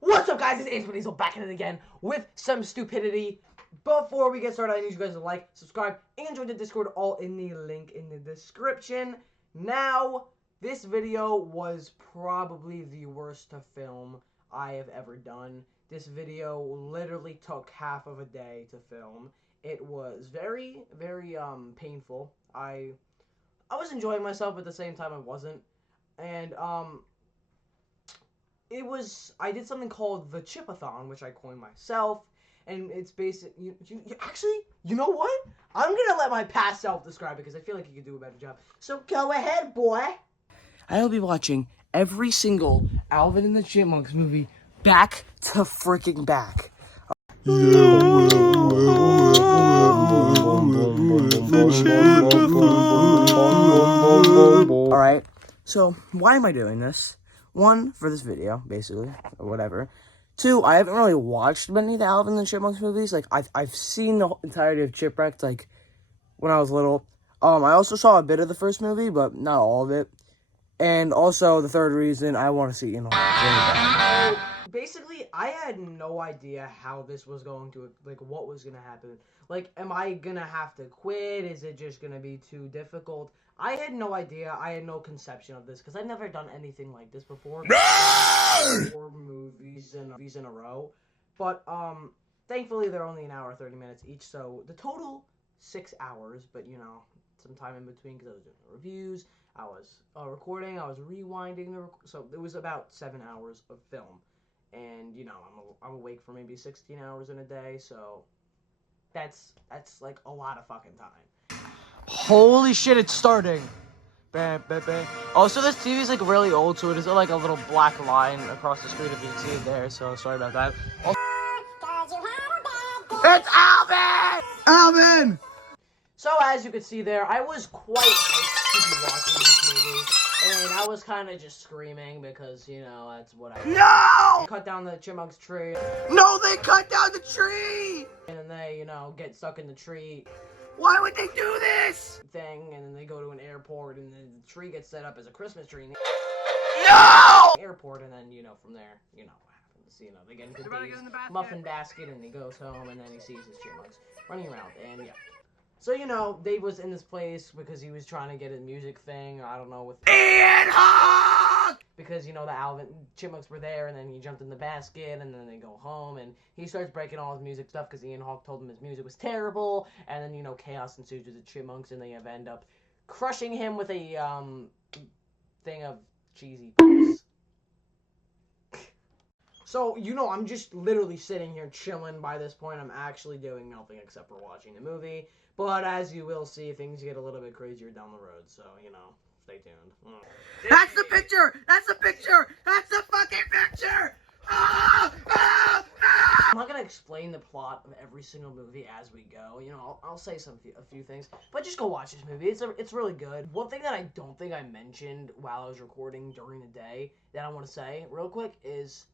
What's up, guys? It's Antwoneisel back at it again with some stupidity. Before we get started, I need you guys to like, subscribe, and join the Discord, all in the link in the description. Now, this video was probably the worst to film I have ever done. This video literally took half of a day to film. It was very, very painful. I was enjoying myself, but at the same time I wasn't. And I did something called the Chipathon, which I coined myself, and it's basic. Actually, you know what? I'm gonna let my past self describe it because I feel like you could do a better job. So go ahead, boy. I'll be watching every single Alvin and the Chipmunks movie back to freaking back. Alright, so why am I doing this? One, for this video, basically, or whatever. Two, I haven't really watched many of the Alvin and the Chipmunks movies. Like, I've seen the entirety of Chipwrecked, like, when I was little. I also saw a bit of the first movie, but not all of it. And also, the third reason, I want to see really bad. So, basically, I had no idea how this was going to, like, what was going to happen. Like, am I going to have to quit? Is it just going to be too difficult? I had no idea. I had no conception of this because I'd never done anything like this before. 4 movies in a row. But, thankfully, they're only an hour, 30 minutes each. So, the total, 6 hours. But, you know, some time in between because I was doing the reviews. I was recording. I was rewinding so it was about 7 hours of film. And, you know, I'm awake for maybe 16 hours in a day. So, that's like a lot of fucking time. Holy shit, it's starting. Bam, bam, bam. Also, this TV is like really old, so it is like a little black line across the screen if you can see it there, so sorry about that. Also, it's Alvin! Alvin! So, as you can see there, I was quite hyped to be watching this movie, and I was kind of just screaming because, you know, that's what I... No! They cut down the chipmunk's tree. No, they cut down the tree! And then they, you know, get stuck in the tree. Why would they do this? Thing, and then they go to an airport, and then the tree gets set up as a Christmas tree. No! Airport, and then, you know, from there, you know what happens. You know, they get into Dave's muffin basket, and he goes home, and then he sees his chipmunks running around, and yeah. So, you know, Dave was in this place because he was trying to get a music thing, I don't know, with Ian Hawk! Because, you know, the Alvin Chipmunks were there, and then he jumped in the basket, and then they go home, and he starts breaking all his music stuff because Ian Hawk told him his music was terrible, and then, you know, chaos ensues with the Chipmunks, and they end up crushing him with a, thing of cheesy puffs. So, you know, I'm just literally sitting here chilling by this point. I'm actually doing nothing except for watching the movie. But as you will see, things get a little bit crazier down the road. So, you know, stay tuned. That's the picture! That's the picture! That's the fucking picture! Ah! Ah! Ah! I'm not gonna explain the plot of every single movie as we go. You know, I'll say a few things. But just go watch this movie. It's really good. One thing that I don't think I mentioned while I was recording during the day that I want to say real quick is...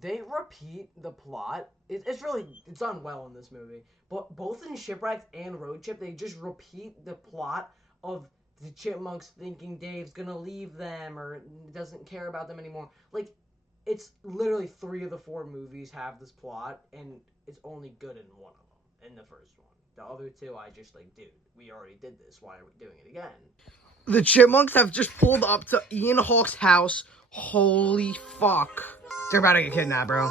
they repeat the plot. It's done well in this movie. But both in Shipwrecked and Road Trip, they just repeat the plot of the Chipmunks thinking Dave's gonna leave them or doesn't care about them anymore. Like, it's literally 3 of the 4 movies have this plot, and it's only good in one of them, in the first one. The other 2, I just like, dude, we already did this. Why are we doing it again? The Chipmunks have just pulled up to Ian Hawk's house. Holy fuck. They're about to get kidnapped, bro.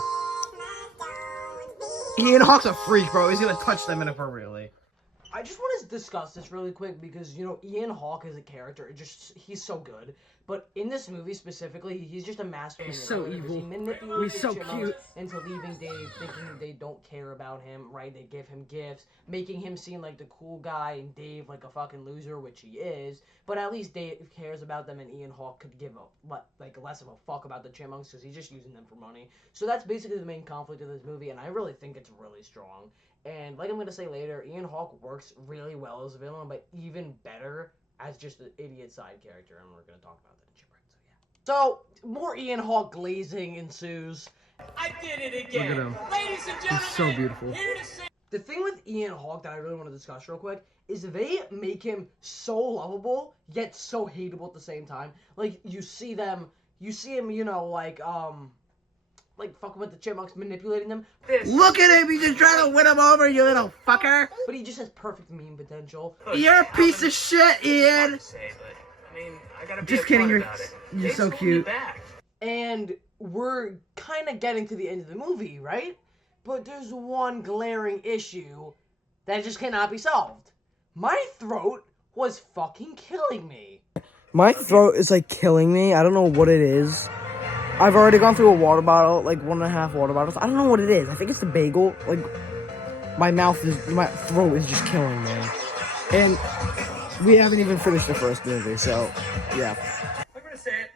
Ian Hawk's a freak, bro. He's gonna touch them inappropriately. I just want to discuss this really quick because, you know, Ian Hawke as a character, he's so good. But in this movie specifically, he's just a master. He's so evil. He manipulates the Chipmunks into leaving Dave, thinking they don't care about him, right? They give him gifts, making him seem like the cool guy, and Dave like a fucking loser, which he is. But at least Dave cares about them, and Ian Hawke could give less of a fuck about the Chipmunks because he's just using them for money. So that's basically the main conflict of this movie, and I really think it's really strong. And like I'm going to say later, Ian Hawke works really well as a villain, but even better as just an idiot side character, and we're going to talk about that in Chipwrecked, so yeah. So, more Ian Hawke glazing ensues. I did it again! Look at him. Ladies and gentlemen, he's so beautiful. The thing with Ian Hawke that I really want to discuss real quick is they make him so lovable, yet so hateable at the same time. Like, you see him, you know, like, like fucking with the chipmunks, manipulating them. Look at him, he's just trying to win him over, you little fucker. But he just has perfect meme potential. You're a piece of shit, Ian. Just kidding, you're so cute. And we're kind of getting to the end of the movie, right? But there's one glaring issue that just cannot be solved. My throat was fucking killing me. My throat is like killing me. I don't know what it is. I've already gone through a water bottle, like 1.5 water bottles. I don't know what it is. I think it's the bagel. Like, my throat is just killing me. And we haven't even finished the first movie, so, yeah. I'm gonna say it.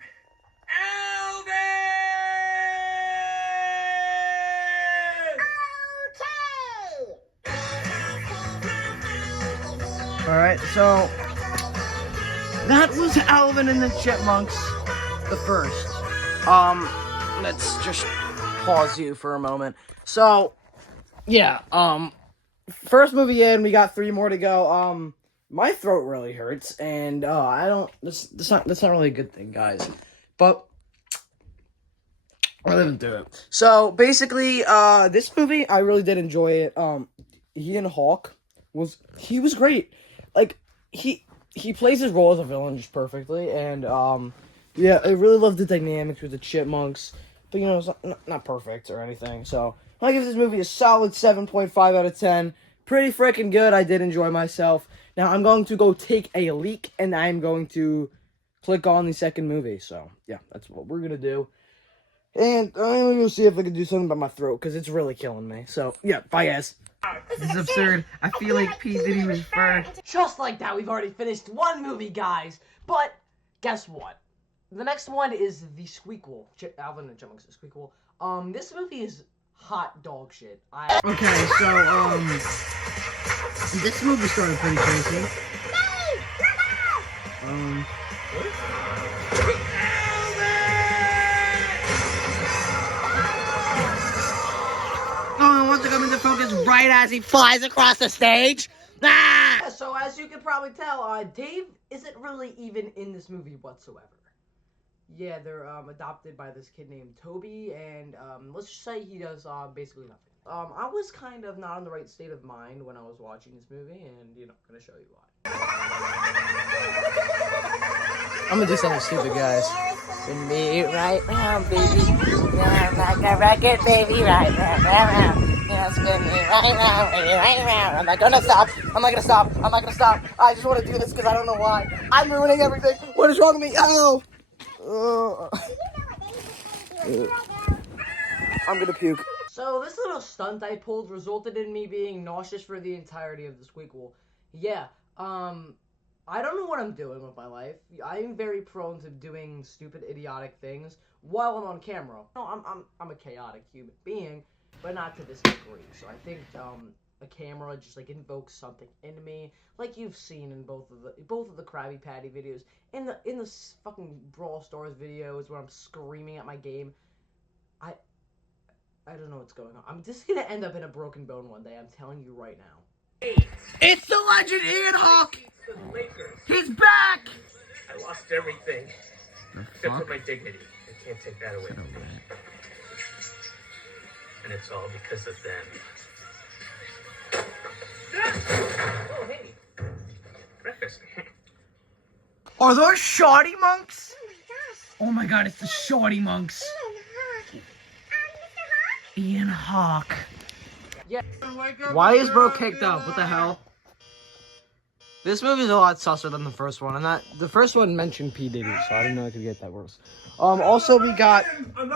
Alvin! Alright, so that was Alvin and the Chipmunks, the first. Let's just pause you for a moment. So, yeah, first movie in, we got 3 more to go. My throat really hurts, and, that's not really a good thing, guys. But, we're living through it. So, basically, this movie, I really did enjoy it. Ian Hawke was great. Like, he plays his role as a villain just perfectly, and, yeah, I really love the dynamics with the chipmunks, but, you know, it's not perfect or anything, so I give this movie a solid 7.5 out of 10. Pretty freaking good. I did enjoy myself. Now, I'm going to go take a leak, and I'm going to click on the second movie, so, yeah, that's what we're gonna do. And I'm gonna see if I can do something about my throat, because it's really killing me, so, yeah, bye, guys. This is absurd. I feel like P. Diddy was first. Just like that, we've already finished one movie, guys. But, guess what? The next one is the Squeakquel. Alvin and Chipmunks, the Squeakquel. This movie is hot dog shit. Okay, so, this movie started pretty crazy. Oh, wants to come into focus right as he flies across the stage. Ah! Yeah, so as you can probably tell, Dave isn't really even in this movie whatsoever. Yeah, they're adopted by this kid named Toby, and let's just say he does basically nothing. I was kind of not in the right state of mind when I was watching this movie, and you know, I'm gonna show you why. I'm gonna do something stupid, guys. Spin me right round, baby. Yeah, like a record, baby. Right round, right round. Yeah, spin me right round, baby, right round. I'm not gonna stop. I'm not gonna stop. I'm not gonna stop. I just want to do this because I don't know why. I'm ruining everything. What is wrong with me? Oh! I'm gonna puke. So this little stunt I pulled resulted in me being nauseous for the entirety of the Squeakquel. Yeah, I don't know what I'm doing with my life. I am very prone to doing stupid, idiotic things while I'm on camera. No, I'm a chaotic human being, but not to this degree. So I think a camera just like invokes something in me, like you've seen in both of the Krabby Patty videos, in the fucking Brawl Stars videos where I'm screaming at my game. I don't know what's going on. I'm just gonna end up in a broken bone one day. I'm telling you right now. It's the legend Ian Hawke. He's back. I lost everything except for my dignity. I can't take that away from me. And it's all because of them. Oh, hey. Breakfast. Are those shoddy monks? Oh my god, it's the Shorty Monks. Ian Hawke. Yeah. Why is bro kicked up? What the hell? This movie's a lot susser than the first one, and the first one mentioned P. Diddy, so I didn't know I could get that worse. Also we got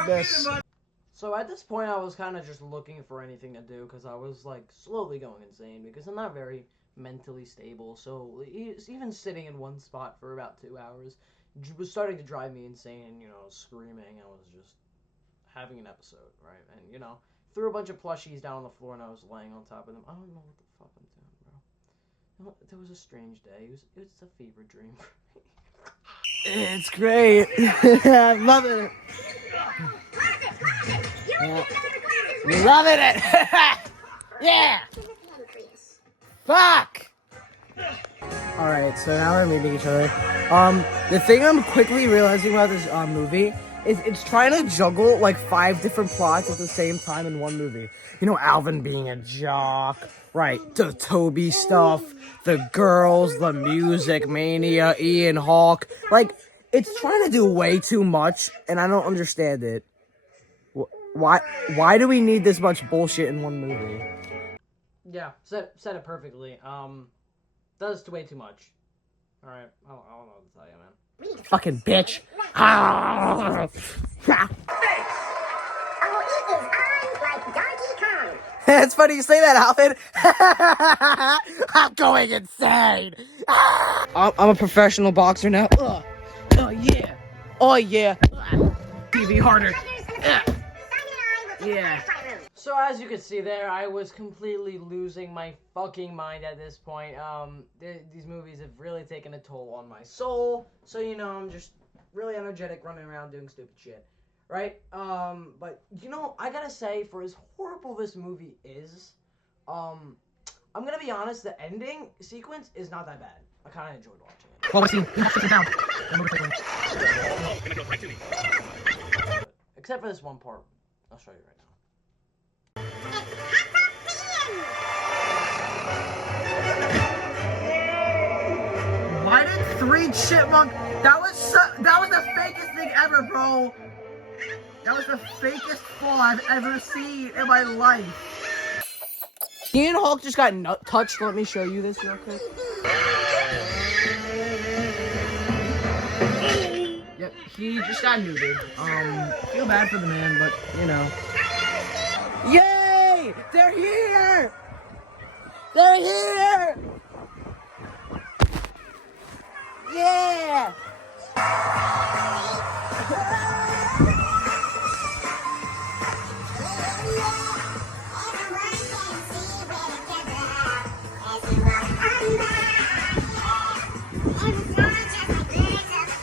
this. So at this point, I was kind of just looking for anything to do because I was like slowly going insane because I'm not very mentally stable. So even sitting in one spot for about 2 hours was starting to drive me insane. You know, screaming. I was just having an episode, right? And you know, threw a bunch of plushies down on the floor and I was laying on top of them. I don't know what the fuck I'm doing, bro. It was a strange day. It was a fever dream for me. It's great. I'm loving it. Loving it. Yeah. Fuck. Alright, so now we're meeting each other. The thing I'm quickly realizing about this movie it's trying to juggle like 5 different plots at the same time in one movie. You know, Alvin being a jock, right? The Toby stuff, the girls, the music mania, Ian Hawke. Like, it's trying to do way too much, and I don't understand it. Why do we need this much bullshit in one movie? Yeah, said it perfectly. Does way too much. All right, I don't know what to tell you, man. Fucking bitch. It's funny you say that, Alvin. I'm going insane. I'm a professional boxer now. Oh yeah. Oh yeah. TV harder. Yeah. So as you can see there, I was completely losing my fucking mind at this point. These movies have really taken a toll on my soul. So, you know, I'm just really energetic running around doing stupid shit. Right? But, you know, I gotta say, for as horrible this movie is, I'm gonna be honest, the ending sequence is not that bad. I kinda enjoyed watching it. Well, we sit down. Except for this one part. I'll show you right now. Why did 3 chipmunk? That was the fakest thing ever, bro. That was the fakest fall I've ever seen in my life. Ian Hawke just got touched. Let me show you this real quick. Yep, he just got neutered. Feel bad for the man, but you know. Yay! They're here! They're here! Yeah!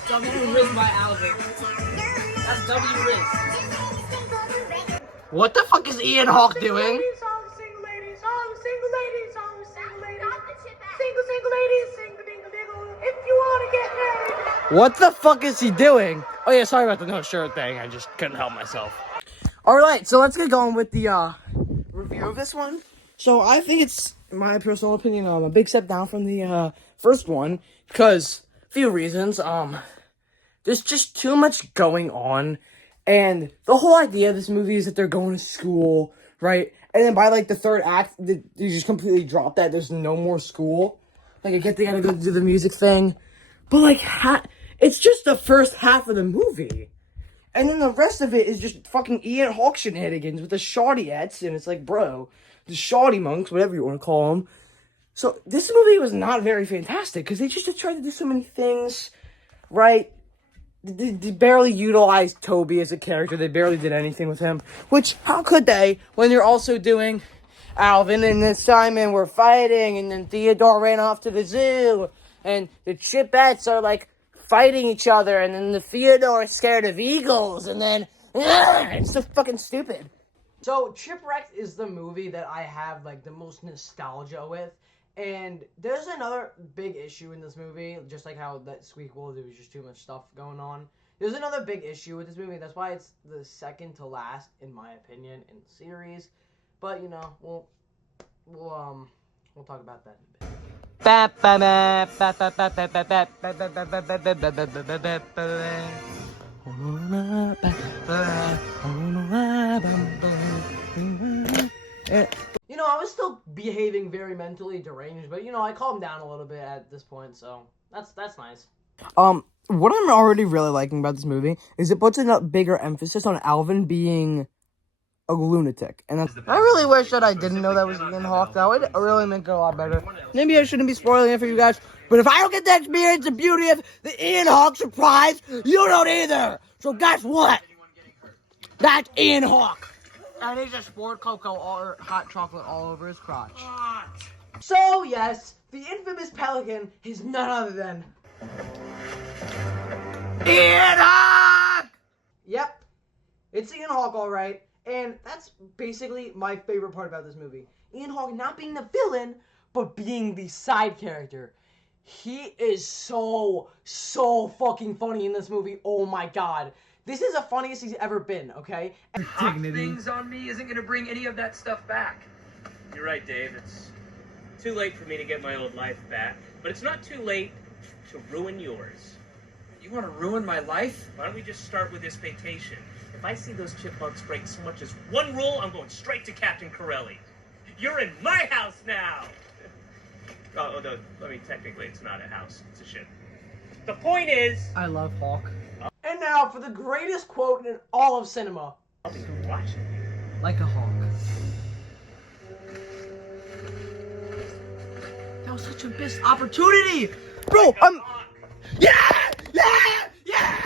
W Riz by Alvin. That's W Riz. What the fuck is Ian Hawke doing? What the fuck is he doing? Oh yeah, sorry about the no shirt thing. I just couldn't help myself. Alright, so let's get going with the review of this one. So I think it's, in my personal opinion, a big step down from the first one. Because, a few reasons. There's just too much going on. And the whole idea of this movie is that they're going to school, right? And then by like the third act, they just completely drop that. There's no more school. Like, I get they gotta go do the music thing. But like, it's just the first half of the movie. And then the rest of it is just fucking Ian Hawke shenanigans with the Shawty-ettes. And it's like, bro, the Shawty monks, whatever you want to call them. So this movie was not very fantastic. Because they just tried to do so many things, right? They barely utilized Toby as a character. They barely did anything with him. Which, how could they, when they're also doing Alvin and then Simon were fighting, and then Theodore ran off to the zoo, and the Chipettes are, like, fighting each other, and then the Theodore is scared of eagles, and then, it's so fucking stupid. So, Chipwrecked is the movie that I have, like, the most nostalgia with. And there's another big issue in this movie, just like how that Squeakquel, there was just too much stuff going on. There's another big issue with this movie. That's why it's the second to last, in my opinion, in the series. But you know, we'll talk about that in a bit. You know, I was still behaving very mentally deranged, but you know, I calmed down a little bit at this point, so that's nice. What I'm already really liking about this movie is it puts a bigger emphasis on Alvin being a lunatic, and I really wish that I didn't know that was Ian Hawke. That would really make it a lot better. Maybe I shouldn't be spoiling it for you guys, but if I don't get to experience the beauty of the Ian Hawke surprise, you don't either. So guess what? That's Ian Hawke. And he's just poured cocoa or hot chocolate all over his crotch. So, yes, the infamous pelican is none other than... Ian Hawke! Yep, it's Ian Hawke, alright. And that's basically my favorite part about this movie. Ian Hawke not being the villain, but being the side character. He is so fucking funny in this movie. Oh my god. This is the funniest he's ever been, okay? Hot things on me isn't gonna bring any of that stuff back. You're right, Dave. It's too late for me to get my old life back, but it's not too late to ruin yours. You want to ruin my life? Why don't we just start with this vacation? If I see those chipmunks break so much as one rule, I'm going straight to Captain Corelli. You're in my house now! Oh, no, I mean, technically it's not a house, it's a ship. The point is... I love Hawk. And now for the greatest quote in all of cinema. I'll be watching. Like a hawk. That was such a missed opportunity! Bro, Yeah!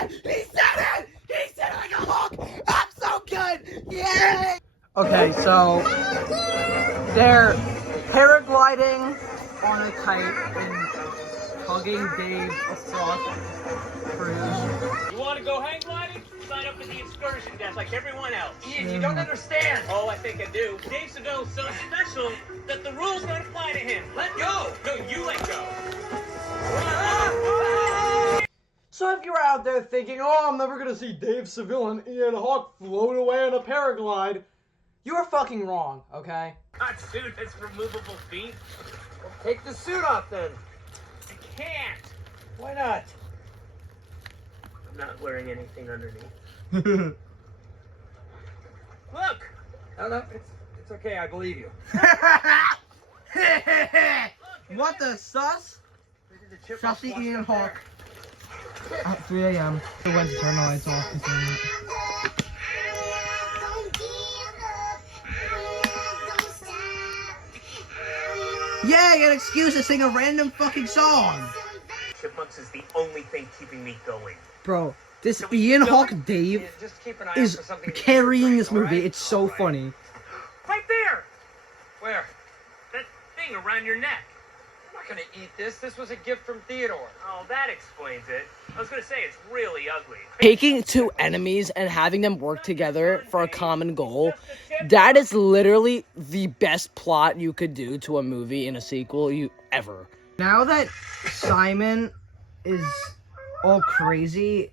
He said it! He said it like a hawk! I'm so good! Yeah! Okay, so they're paragliding on a kite and hugging Dave across cruise. You want to go hang gliding? Sign up for the excursion desk like everyone else. Ian, you don't understand. Oh, I think I do. Dave Seville's so special that the rules don't apply to him. Let go. No, you let go. So if you're out there thinking, oh, I'm never gonna see Dave Seville and Ian Hawke float away on a paraglide, you're fucking wrong, okay? Hot suit has removable feet. Well, take the suit off then. I can't. Why not? I'm not wearing anything underneath. Look. No, it's okay. I believe you. What the sus? Sussy Ian Hawke. At 3 a.m. He went to turn the lights off. Yeah, I got an excuse to sing a random fucking song. Chipmunks is the only thing keeping me going. Bro, this Ian Hawke Dave is carrying this movie. It's so funny. Right there. Where? That thing around your neck. I'm not gonna eat this. This was a gift from Theodore. Oh, that explains it. I was gonna say it's really ugly. taking two enemies and having them work together for a common goal, that is literally the best plot you could do to a movie in a sequel ever. Now that Simon is all crazy,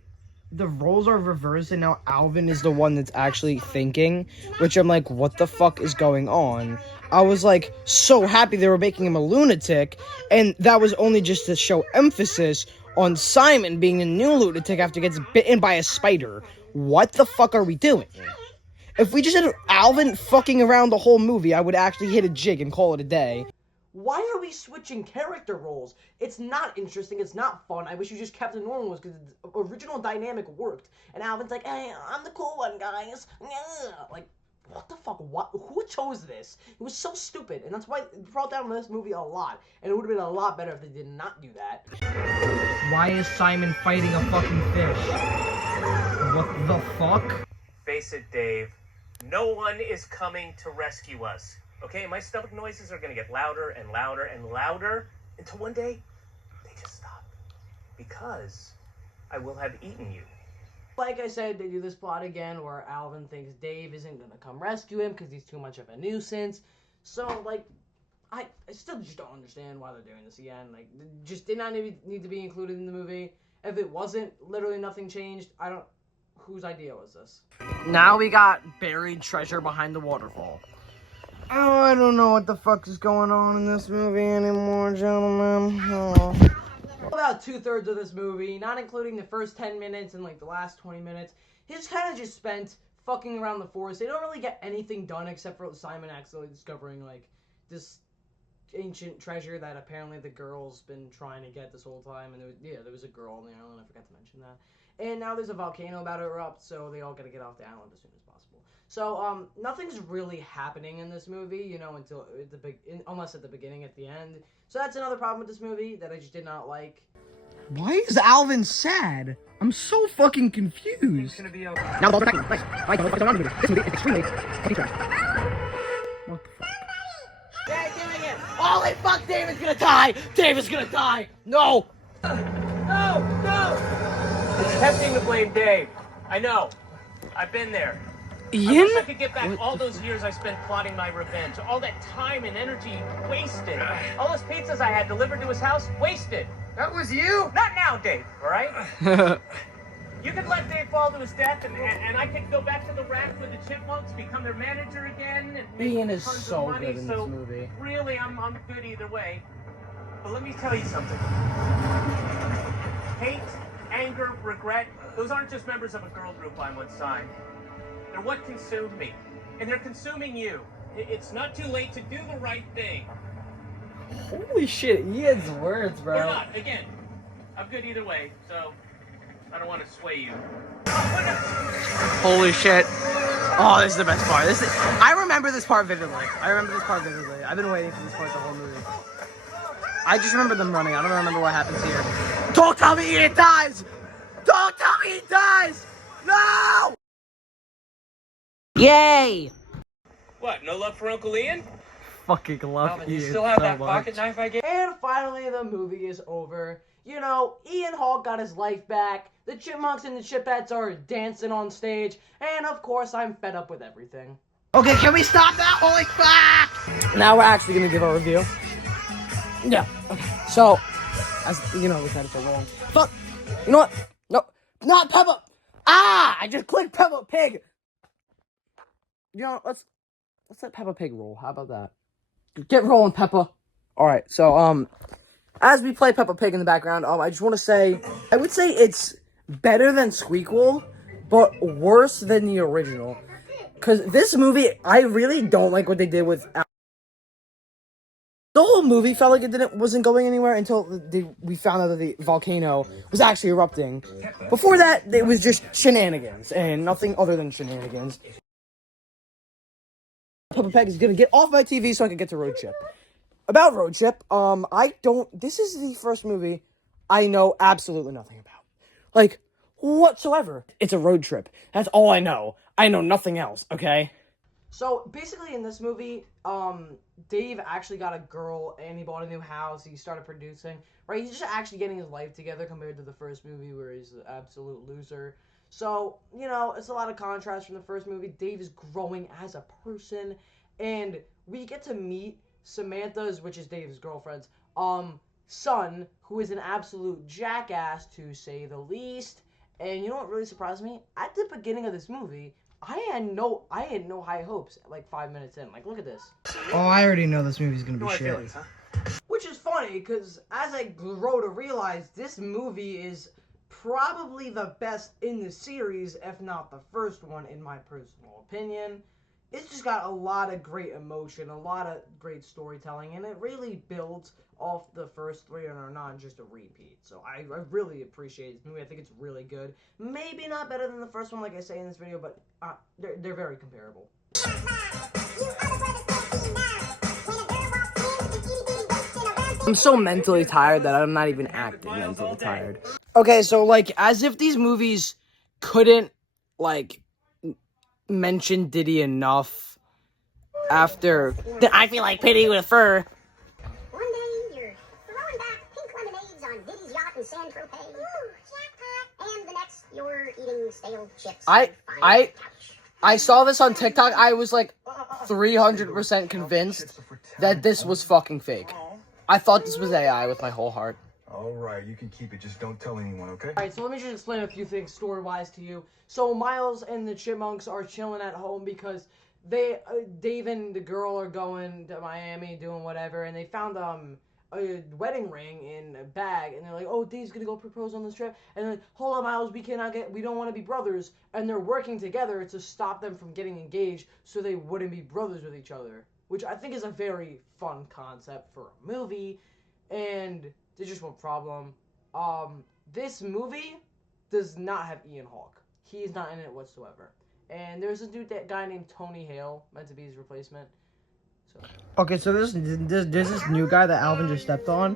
the roles are reversed and now Alvin is the one that's actually thinking, which I'm like, what the fuck is going on? I was like so happy they were making him a lunatic, and that was only just to show emphasis on Simon being a new lunatic after he gets bitten by a spider. What the fuck are we doing? If we just had Alvin fucking around the whole movie, I would actually hit a jig and call it a day. Why are we switching character roles? It's not interesting, it's not fun. I wish you just kept the normal ones, because the original dynamic worked. And Alvin's like, hey, I'm the cool one, guys. Like, what the fuck? What? Who chose this? It was so stupid, and that's why it brought down this movie a lot. And it would have been a lot better if they did not do that. Why is Simon fighting a fucking fish? What the fuck? Face it, Dave. No one is coming to rescue us. Okay, my stomach noises are gonna get louder and louder and louder until one day they just stop. Because I will have eaten you. Like I said, they do this plot again where Alvin thinks Dave isn't gonna come rescue him because he's too much of a nuisance. So, like, I still just don't understand why they're doing this again. Like, just did not need to be included in the movie. If it wasn't, literally nothing changed. Whose idea was this? Now we got buried treasure behind the waterfall. Oh, I don't know what the fuck is going on in this movie anymore, gentlemen. Oh. About 2/3 of this movie, not including the first 10 minutes and like the last 20 minutes, he's kind of just spent fucking around the forest. They don't really get anything done except for Simon accidentally discovering like this ancient treasure that apparently the girl's been trying to get this whole time. And there was a girl on the island, I forgot to mention that. And now there's a volcano about to erupt, so they all gotta get off the island as soon as possible. So, nothing's really happening in this movie, you know, until unless at the beginning, at the end. So that's another problem with this movie that I just did not like. Why is Alvin sad? I'm so fucking confused. It's gonna be okay. Now the back. Right, this movie is extremely fucking trash. What the fuck? They're doing it! Holy fuck, David's gonna die! David's gonna die! No! No! It's tempting to blame Dave. I know. I've been there. Ian? I wish I could get back all those years I spent plotting my revenge. All that time and energy wasted. All those pizzas I had delivered to his house, wasted. That was you? Not now, Dave, all right? You could let Dave fall to his death, and I could go back to the rack with the Chipmunks, become their manager again, and make Ian is tons of so money. good in this So movie. really, I'm good either way. But let me tell you something. Hate, anger, regret, those aren't just members of a girl group on one side. They're what consumed me. And they're consuming you. It's not too late to do the right thing. Holy shit, Ian's words, bro. Or not. Again, I'm good either way, so I don't want to sway you. Holy shit. Oh, this is the best part. I remember this part vividly. I've been waiting for this part the whole movie. I just remember them running. I don't remember what happens here. Don't tell me Ian dies! Don't tell me he dies! No! Yay! What, no love for Uncle Ian? Fucking love Alvin, Ian you still have so that much. pocket knife I gave? And finally, the movie is over. You know, Ian Hawke got his life back. The Chipmunks and the Chipettes are dancing on stage. And of course, I'm fed up with everything. Okay, can we stop that? Holy fuck! Now we're actually gonna give our review. Yeah. Okay. So, as you know, we kind of so wrong. Fuck. You know what? No, not Peppa. Ah! I just clicked Peppa Pig. You know, let's let Peppa Pig roll. How about that? Get rolling, Peppa. All right. So, as we play Peppa Pig in the background, I just want to say, I would say it's better than Squeakquel, but worse than the original. Cause this movie, I really don't like what they did with. The whole movie felt like it wasn't going anywhere until we found out that the volcano was actually erupting. Before that, it was just shenanigans and nothing other than shenanigans. Peppa Pig is gonna get off my TV so I can get to Road Trip. About Road Trip, this is the first movie I know absolutely nothing about. Like, whatsoever. It's a road trip. That's all I know. I know nothing else, okay? So, basically in this movie, Dave actually got a girl, and he bought a new house, he started producing, right? He's just actually getting his life together compared to the first movie where he's an absolute loser. So, you know, it's a lot of contrast from the first movie. Dave is growing as a person, and we get to meet Samantha's, which is Dave's girlfriend's, son, who is an absolute jackass, to say the least. And you know what really surprised me? At the beginning of this movie, I had no high hopes, like 5 minutes in. Like, look at this. Oh, I already know this movie's gonna be shit. Feelings, huh? Which is funny, because as I grow to realize, this movie is probably the best in the series, if not the first one, in my personal opinion. It's just got a lot of great emotion, a lot of great storytelling, and it really builds off the first three and are not just a repeat. So I really appreciate this movie. I think it's really good. Maybe not better than the first one, like I say in this video, but they're very comparable. I'm so mentally tired that I'm not even acting mentally tired. Okay, so, like, as if these movies couldn't, like, mention Diddy enough after that I feel like Pity with Fur. One day you're throwing back pink lemonades on Diddy's yacht in San Tropez. Ooh, jackpot. And the next you're eating stale chips. I saw this on TikTok. I was like 300% convinced that this was fucking fake. I thought this was AI with my whole heart. All right, you can keep it. Just don't tell anyone, okay? Alright, so let me just explain a few things story-wise to you. So Miles and the Chipmunks are chilling at home because Dave and the girl are going to Miami doing whatever, and they found a wedding ring in a bag, and they're like, oh, Dave's gonna go propose on this trip, and they're like, hold on, Miles, we don't want to be brothers, and they're working together to stop them from getting engaged so they wouldn't be brothers with each other, which I think is a very fun concept for a movie. And there's just one problem. This movie does not have Ian Hawke. He's not in it whatsoever. And there's a guy named Tony Hale meant to be his replacement. So. Okay, so there's this new guy that Alvin just stepped on,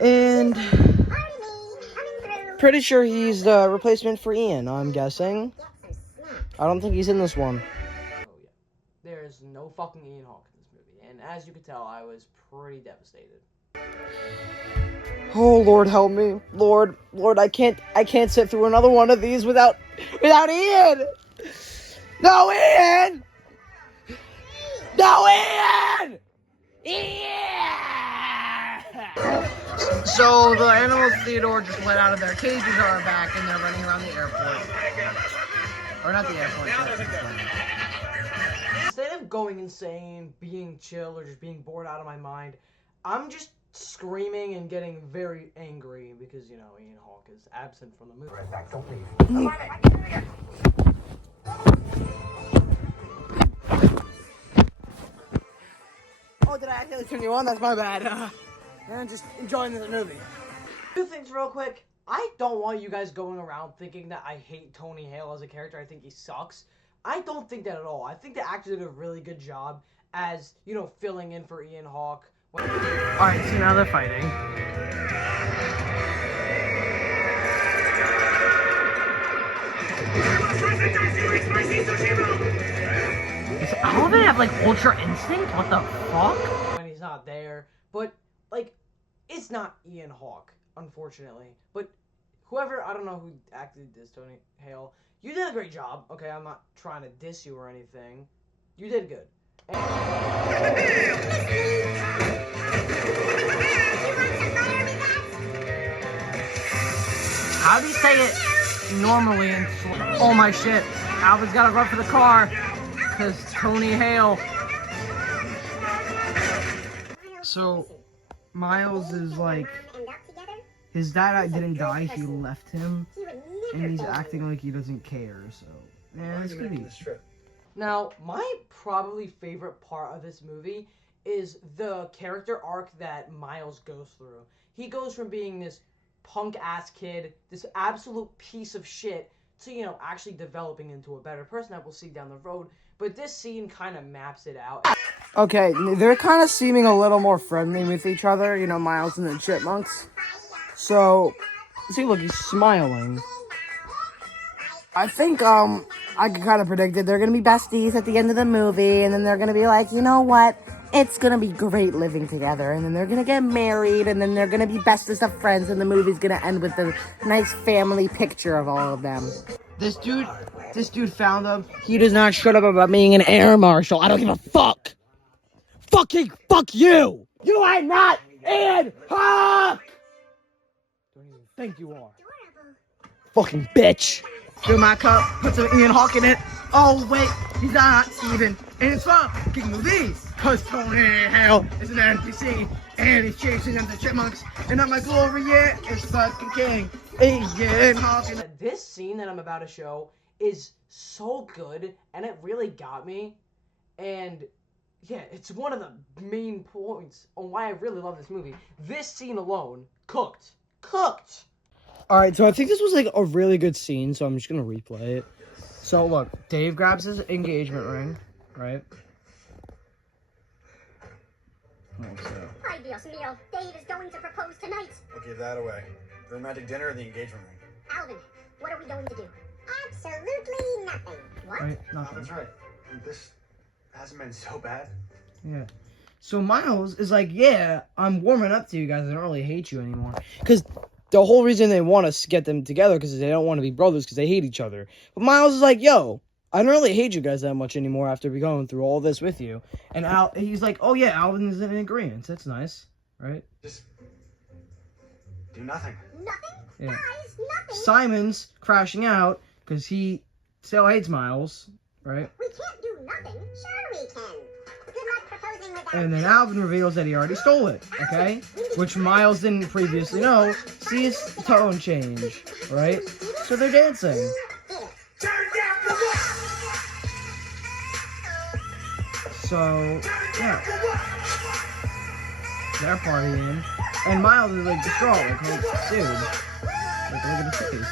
and pretty sure he's the replacement for Ian, I'm guessing. I don't think he's in this one. Oh yeah, there's no fucking Ian Hawke in this movie, and as you can tell, I was pretty devastated. Oh Lord, help me, Lord, I can't sit through another one of these without Ian. No, Ian. No, Ian! Ian! So the animals Theodore just let out of their cages are back and they're running around the airport. Or not the airport, the plane. Instead of going insane, being chill, or just being bored out of my mind, I'm just screaming and getting very angry because, you know, Ian Hawke is absent from the movie. Right back, don't leave. Oh, did I accidentally turn you on? That's my bad. I'm just enjoying this movie. Two things real quick. I don't want you guys going around thinking that I hate Tony Hale as a character. I think he sucks. I don't think that at all. I think the actor did a really good job as, you know, filling in for Ian Hawke. Alright, so now they're fighting. Does Alvin have, like, Ultra Instinct? What the fuck? When he's not there. But, like, it's not Ian Hawke, unfortunately. But whoever, I don't know who acted this, Tony Hale, you did a great job. Okay, I'm not trying to diss you or anything. You did good. How do you say it normally and oh my shit. Alvin's gotta run for the car because Tony Hale. So Miles is like, his dad didn't die, he left him, and he's acting like he doesn't care, so yeah, it's gonna be. Now, my probably favorite part of this movie is the character arc that Miles goes through. He goes from being this punk-ass kid, this absolute piece of shit, to, you know, actually developing into a better person that we'll see down the road. But this scene kind of maps it out. Okay, they're kind of seeming a little more friendly with each other, you know, Miles and the Chipmunks. So, see, look, he's smiling. I think, I could kind of predict it. They're gonna be besties at the end of the movie, and then they're gonna be like, you know what? It's gonna be great living together, and then they're gonna get married, and then they're gonna be bestest of friends, and the movie's gonna end with a nice family picture of all of them. This dude found them. He does not shut up about being an air marshal. I don't give a fuck. Fucking fuck you! You are not Ian Hawke! Don't even think you are. Fucking bitch. Fill my cup, put some Ian Hawke in it. Oh wait, he's not even in his fucking movie. Cause Tony Hale is an NPC and he's chasing them the Chipmunks. And not my glory yet is fucking king. Ian Hawke. This scene that I'm about to show is so good and it really got me. And yeah, it's one of the main points on why I really love this movie. This scene alone, cooked. Alright, so I think this was like a really good scene, so I'm just gonna replay it. So look, Dave grabs his engagement ring, right? Ay, Dios mío, Dave is going to propose tonight. We'll give that away. The romantic dinner or the engagement ring? Alvin, what are we going to do? Absolutely nothing. What? Right, nothing. That's right. This hasn't been so bad. Yeah. So Miles is like, yeah, I'm warming up to you guys. I don't really hate you anymore. Because the whole reason they want us to get them together because they don't want to be brothers because they hate each other. But Miles is like, yo, I don't really hate you guys that much anymore after we going through all this with you. And he's like, oh yeah, Alvin is in agreement. That's nice, right? Just do nothing. Nothing? Yeah. Guys, nothing? Simon's crashing out because he still hates Miles, right? We can't do nothing. Sure we can. Good luck proposing without... And then Alvin reveals that he already stole it, okay? Which Miles didn't previously know. See his tone change, right? So they're dancing. So, yeah. They're partying. And Miles is like distraught, like, oh, dude. Like, look at his face.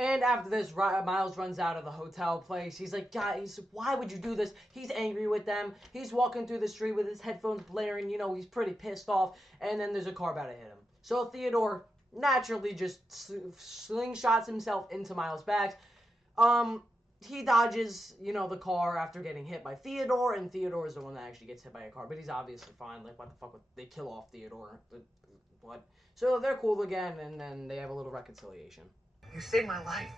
And after this, Miles runs out of the hotel place. He's like, guys, why would you do this? He's angry with them. He's walking through the street with his headphones blaring. You know, he's pretty pissed off. And then there's a car about to hit him. So Theodore naturally just slingshots himself into Miles' back. He dodges, you know, the car after getting hit by Theodore. And Theodore is the one that actually gets hit by a car. But he's obviously fine. Like, what the fuck would they kill off Theodore? But so they're cool again, and then they have a little reconciliation. You saved my life.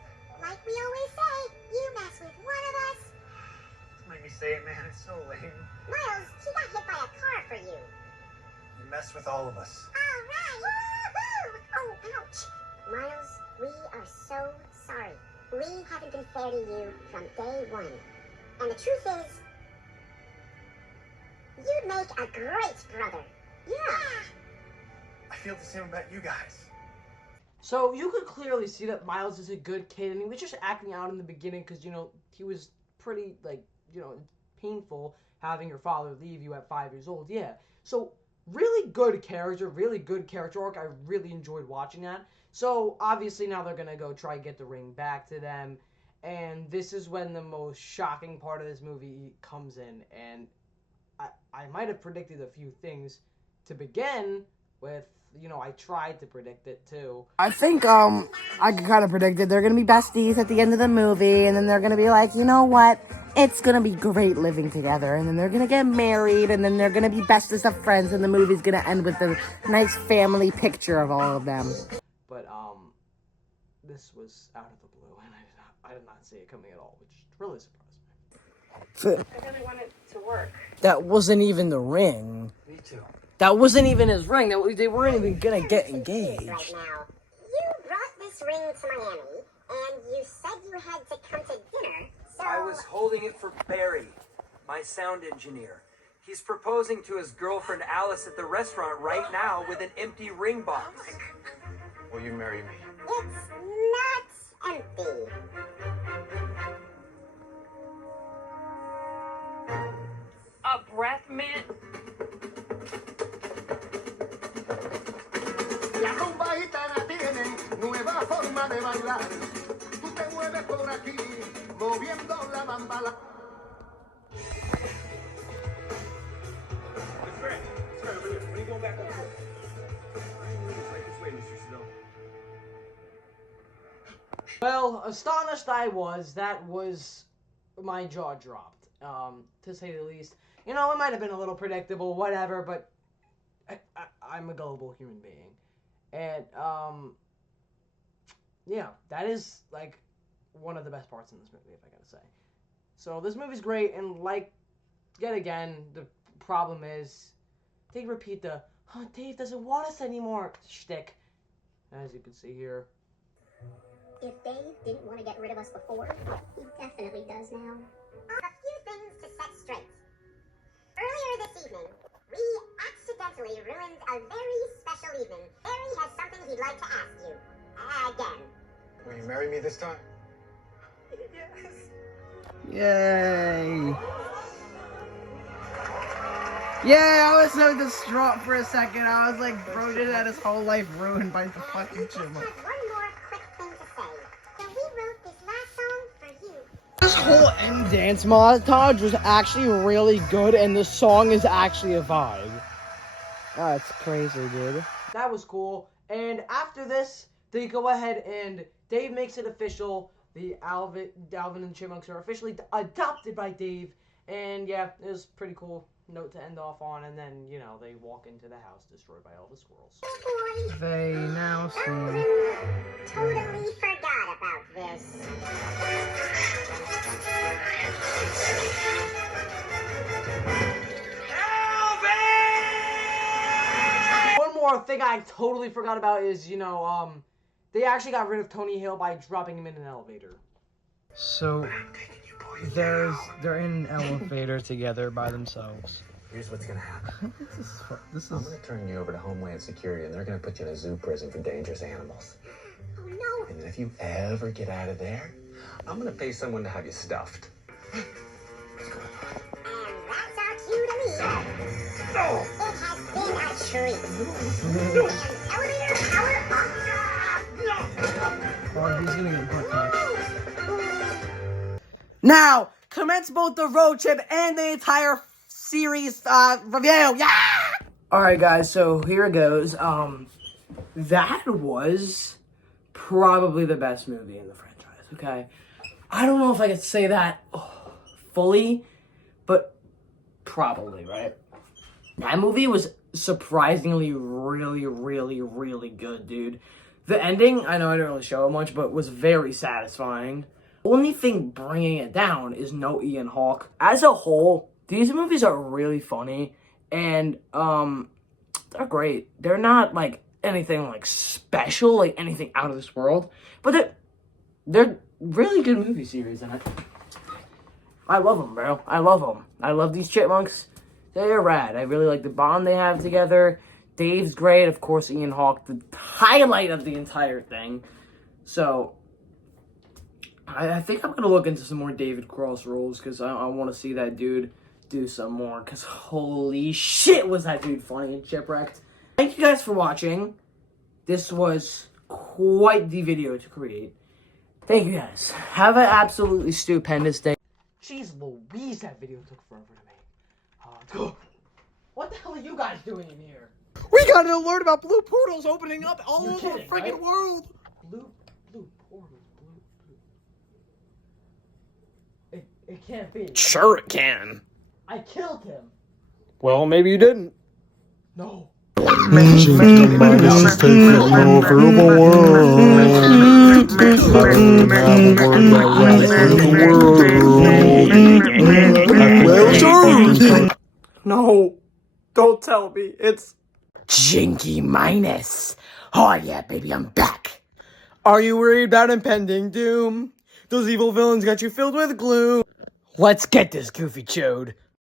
Like we always say, you mess with one of us. Don't make me say it, man. It's so lame. Miles, she got hit by a car for you. You messed with all of us. All right. Woohoo! Oh, ouch. Miles, we are so sorry. We haven't been fair to you from day one. And the truth is, you'd make a great brother. Yeah. I feel the same about you guys. So you could clearly see that Miles is a good kid, and he was just acting out in the beginning because, you know, he was pretty, like, you know, painful having your father leave you at 5 years old. Yeah. So really good character arc. I really enjoyed watching that. So obviously now they're gonna go try and get the ring back to them, and this is when the most shocking part of this movie comes in, and I might have predicted a few things to begin with. You know, I tried to predict it too. I think, I could kind of predict it. They're gonna be besties at the end of the movie, and then they're gonna be like, you know what? It's gonna be great living together, and then they're gonna get married, and then they're gonna be bestest of friends, and the movie's gonna end with a nice family picture of all of them. But, this was out of the blue, and I did not see it coming at all, which really surprised me. I really want it to work. That wasn't even the ring. Me too. That wasn't even his ring. They weren't even gonna get engaged. Right now, you brought this ring to Miami, and you said you had to come to dinner, so... I was holding it for Barry, my sound engineer. He's proposing to his girlfriend Alice at the restaurant right now with an empty ring box. Will you marry me? It's not empty. A breath mint? La rumba gitana tiene nueva forma de bailar. Tú te mueves por aquí, moviendo la bambala. When are you going back up here? Right this way, Mr. Snow. Well, astonished I was. That was my jaw dropped, to say the least. You know, it might have been a little predictable, whatever, but I'm a gullible human being. And, yeah, that is, like, one of the best parts in this movie, if I gotta say. So, this movie's great, and, like, yet again, the problem is, they repeat the, oh, Dave doesn't want us anymore shtick, as you can see here. If Dave didn't want to get rid of us before, he definitely does now. A few things to set straight. Earlier this evening, we accidentally ruined a very special evening. Barry has something he'd like to ask you. Again. Will you marry me this time? Yay! Yeah, I was so distraught for a second. I was like, bro just had his whole life ruined by the fucking chipmunk. Just one more quick thing to say. So we wrote this last song for you. This whole end dance montage was actually really good, and the song is actually a vibe. Oh, it's crazy, dude. That was cool. And after this, they go ahead and Dave makes it official. The Alvin and the Chipmunks are officially adopted by Dave. And yeah, it was a pretty cool note to end off on. And then, you know, they walk into the house destroyed by all the squirrels. They now see. Alvin totally forgot about this. One more thing I totally forgot about is, you know, they actually got rid of Tony Hill by dropping him in an elevator. So, they're in an elevator together by themselves. Here's what's gonna happen. This I'm is. gonna turn you over to Homeland Security, and they're gonna put you in a zoo prison for dangerous animals. Oh no! And then if you ever get out of there, I'm gonna pay someone to have you stuffed. What's going on? And that's our cue to leave. No! It has been a treat. And elevator power off. Oh, he's gonna get butt knocked. Now, commence both the road trip and the entire series review. Yeah! Alright guys, so here it goes. That was probably the best movie in the franchise, okay? I don't know if I could say that fully, but probably, right? That movie was surprisingly really, really, really good, dude. The ending, I know I didn't really show it much, but was very satisfying. Only thing bringing it down is no Ian Hawke. As a whole, these movies are really funny, and they're great. They're not like anything like special, like anything out of this world, but they're really good movie series, and I love them, bro. I love them. I love these chipmunks. They're rad. I really like the bond they have together. Dave's great. Of course, Ian Hawke, the highlight of the entire thing. So, I think I'm going to look into some more David Cross roles, because I want to see that dude do some more, because holy shit was that dude funny in Shipwrecked. Thank you guys for watching. This was quite the video to create. Thank you guys. Have an absolutely stupendous day. Jeez Louise, that video took forever to make. What the hell are you guys doing in here? We got an alert about blue portals opening up all You're over the kidding, freaking right? world. Blue portals, blue. It can't be. Sure it can. I killed him. Well, maybe you didn't. No. No, don't tell me. It's Jinky Minus. Oh yeah, baby, I'm back. Are you worried about impending doom? Those evil villains got you filled with gloom. Let's get this goofy chode.